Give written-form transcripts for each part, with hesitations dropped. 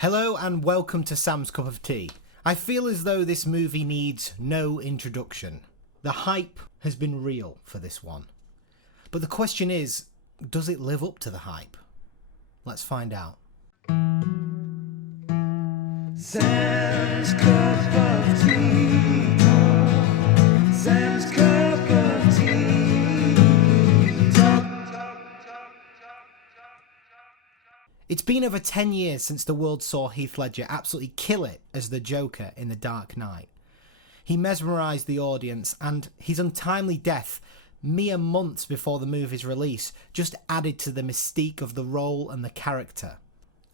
Hello and welcome to Sam's Cup of Tea. I feel as though this movie needs no introduction. The hype has been real for this one. But the question is, does it live up to the hype? Let's find out. Sam's Cup of Tea. Sam's Cup of Tea. It's been over 10 years since the world saw Heath Ledger absolutely kill it as the Joker in The Dark Knight. He mesmerised the audience, and his untimely death, mere months before the movie's release, just added to the mystique of the role and the character.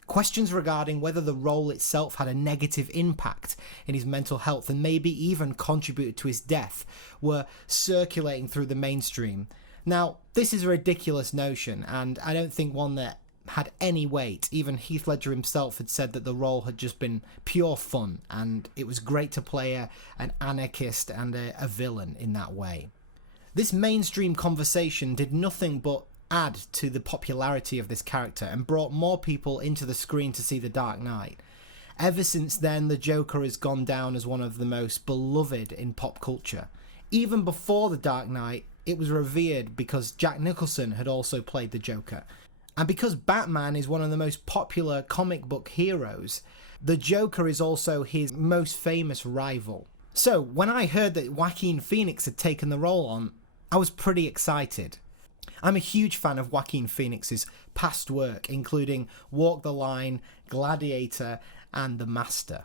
Questions regarding whether the role itself had a negative impact in his mental health and maybe even contributed to his death were circulating through the mainstream. Now, this is a ridiculous notion, and I don't think one that had any weight. Even Heath Ledger himself had said that the role had just been pure fun, and it was great to play an anarchist and a villain in that way. This mainstream conversation did nothing but add to the popularity of this character and brought more people into the screen to see The Dark Knight. Ever since then, the Joker has gone down as one of the most beloved in pop culture. Even before The Dark Knight, it was revered because Jack Nicholson had also played the Joker. And because Batman is one of the most popular comic book heroes, the Joker is also his most famous rival. So, when I heard that Joaquin Phoenix had taken the role on, I was pretty excited. I'm a huge fan of Joaquin Phoenix's past work, including Walk the Line, Gladiator, and The Master.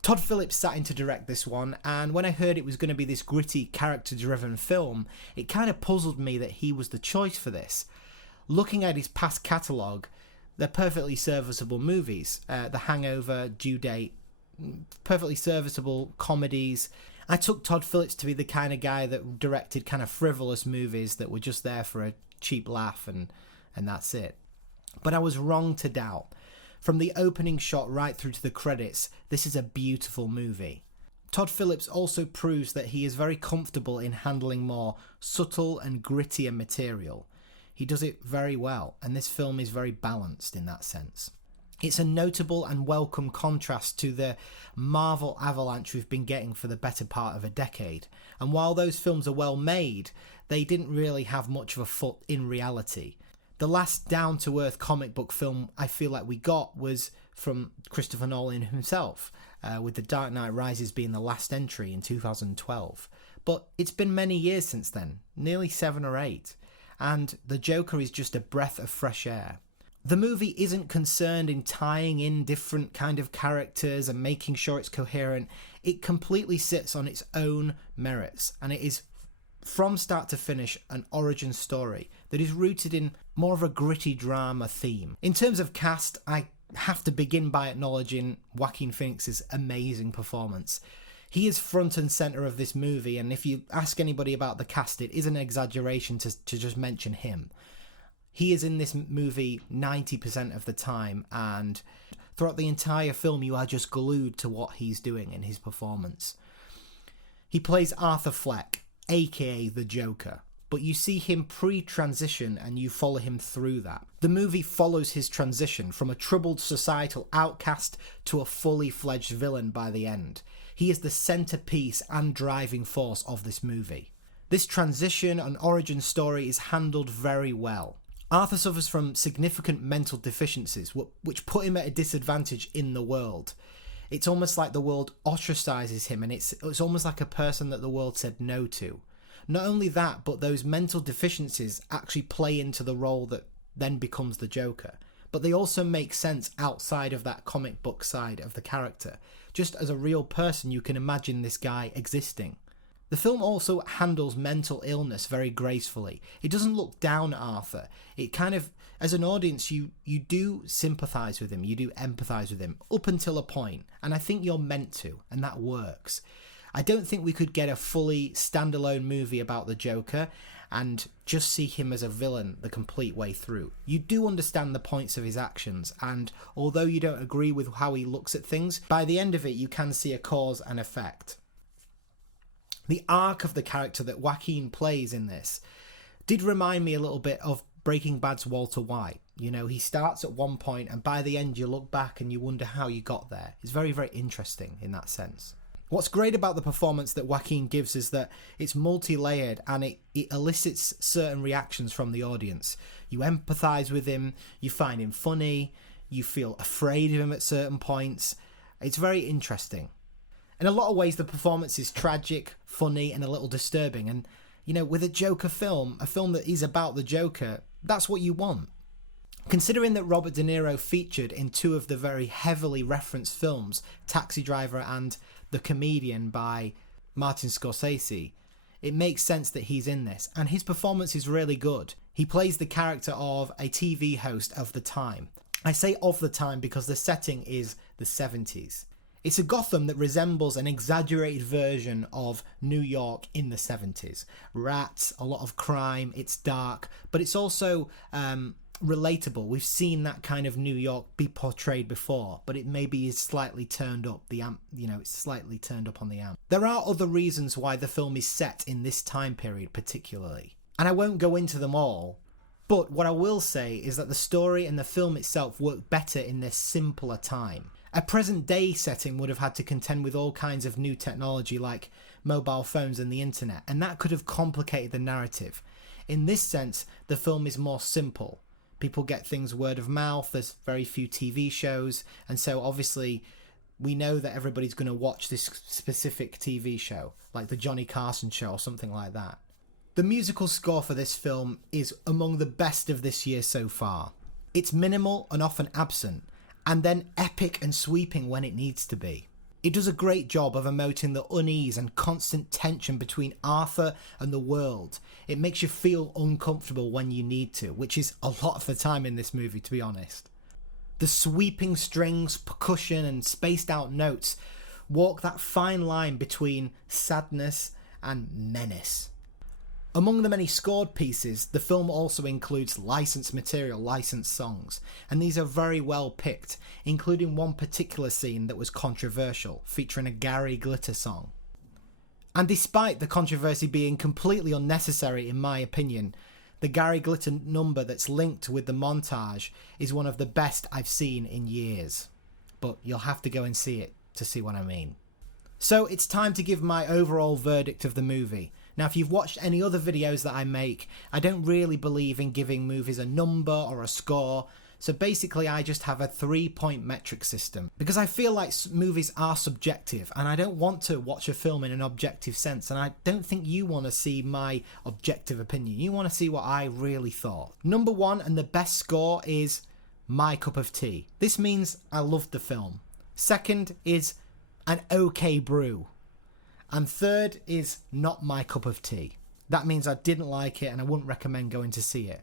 Todd Phillips sat in to direct this one, and when I heard it was going to be this gritty, character-driven film, it kind of puzzled me that he was the choice for this. Looking at his past catalogue, they're perfectly serviceable movies. The Hangover, Due Date, perfectly serviceable comedies. I took Todd Phillips to be the kind of guy that directed kind of frivolous movies that were just there for a cheap laugh and that's it. But I was wrong to doubt. From the opening shot right through to the credits, this is a beautiful movie. Todd Phillips also proves that he is very comfortable in handling more subtle and grittier material. He does it very well, and this film is very balanced in that sense. It's a notable and welcome contrast to the Marvel avalanche we've been getting for the better part of a decade. And while those films are well made, they didn't really have much of a foot in reality. The last down-to-earth comic book film I feel like we got was from Christopher Nolan himself, with The Dark Knight Rises being the last entry in 2012. But it's been many years since then, nearly 7 or 8. And the Joker is just a breath of fresh air. The movie isn't concerned in tying in different kind of characters and making sure it's coherent. It completely sits on its own merits, and it is from start to finish an origin story that is rooted in more of a gritty drama theme. In terms of cast, I have to begin by acknowledging Joaquin Phoenix's amazing performance. He is front and centre of this movie, and if you ask anybody about the cast, it is an exaggeration to just mention him. He is in this movie 90% of the time, and throughout the entire film you are just glued to what he's doing in his performance. He plays Arthur Fleck, aka the Joker, but you see him pre-transition and you follow him through that. The movie follows his transition from a troubled societal outcast to a fully fledged villain by the end. He is the centerpiece and driving force of this movie. This transition and origin story is handled very well. Arthur suffers from significant mental deficiencies, which put him at a disadvantage in the world. It's almost like the world ostracizes him, and it's almost like a person that the world said no to. Not only that, but those mental deficiencies actually play into the role that then becomes the Joker. But they also make sense outside of that comic book side of the character. Just as a real person, you can imagine this guy existing. The film also handles mental illness very gracefully. It doesn't look down at Arthur. It kind of, as an audience, you do sympathise with him, you do empathise with him, up until a point. And I think you're meant to, and that works. I don't think we could get a fully standalone movie about the Joker and just see him as a villain the complete way through. You do understand the points of his actions, and although you don't agree with how he looks at things, by the end of it you can see a cause and effect. The arc of the character that Joaquin plays in this did remind me a little bit of Breaking Bad's Walter White. You know, he starts at one point and by the end you look back and you wonder how you got there. It's very, very interesting in that sense. What's great about the performance that Joaquin gives is that it's multi-layered and it elicits certain reactions from the audience. You empathise with him, you find him funny, you feel afraid of him at certain points. It's very interesting. In a lot of ways, the performance is tragic, funny, and a little disturbing. And, you know, with a Joker film, a film that is about the Joker, that's what you want. Considering that Robert De Niro featured in two of the very heavily referenced films, Taxi Driver and The Comedian by Martin Scorsese, it makes sense that he's in this, and his performance is really good. He plays the character of a TV host of the time. I say of the time because the setting is the 70s. It's a Gotham that resembles an exaggerated version of New York in the 70s. Rats, a lot of crime, it's dark, but it's also relatable. We've seen that kind of New York be portrayed before, but it maybe is slightly turned up. It's slightly turned up on the amp. There are other reasons why the film is set in this time period particularly, and I won't go into them all, but what I will say is that the story and the film itself work better in this simpler time. A present day setting would have had to contend with all kinds of new technology like mobile phones and the internet, and that could have complicated the narrative. In this sense, the film is more simple. People get things word of mouth, there's very few TV shows, and so obviously we know that everybody's going to watch this specific TV show, like the Johnny Carson show or something like that. The musical score for this film is among the best of this year so far. It's minimal and often absent, and then epic and sweeping when it needs to be. It does a great job of emoting the unease and constant tension between Arthur and the world. It makes you feel uncomfortable when you need to, which is a lot of the time in this movie, to be honest. The sweeping strings, percussion, and spaced out notes walk that fine line between sadness and menace. Among the many scored pieces, the film also includes licensed material, licensed songs, and these are very well picked, including one particular scene that was controversial, featuring a Gary Glitter song. And despite the controversy being completely unnecessary in my opinion, the Gary Glitter number that's linked with the montage is one of the best I've seen in years. But you'll have to go and see it to see what I mean. So it's time to give my overall verdict of the movie. Now, if you've watched any other videos that I make, I don't really believe in giving movies a number or a score. So basically, I just have a 3-point metric system. Because I feel like movies are subjective, and I don't want to watch a film in an objective sense, and I don't think you want to see my objective opinion. You want to see what I really thought. Number 1 and the best score is My Cup of Tea. This means I loved the film. Second is An Okay Brew. And third is Not My Cup of Tea. That means I didn't like it and I wouldn't recommend going to see it.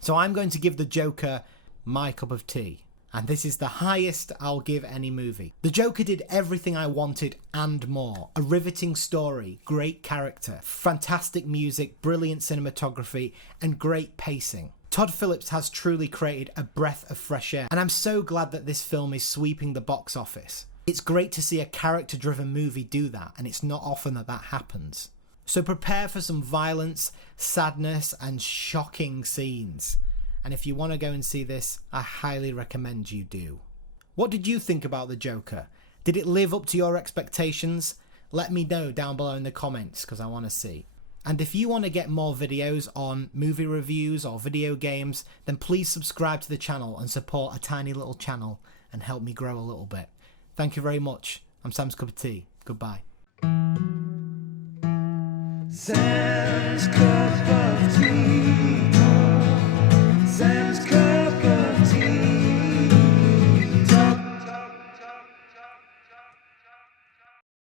So I'm going to give The Joker My Cup of Tea. And this is the highest I'll give any movie. The Joker did everything I wanted and more. A riveting story, great character, fantastic music, brilliant cinematography, and great pacing. Todd Phillips has truly created a breath of fresh air, and I'm so glad that this film is sweeping the box office. It's great to see a character-driven movie do that, and it's not often that happens. So prepare for some violence, sadness, and shocking scenes. And if you want to go and see this, I highly recommend you do. What did you think about The Joker? Did it live up to your expectations? Let me know down below in the comments, because I want to see. And if you want to get more videos on movie reviews or video games, then please subscribe to the channel and support a tiny little channel and help me grow a little bit. Thank you very much. I'm Sam's Cup of Tea. Goodbye. Sam's Cup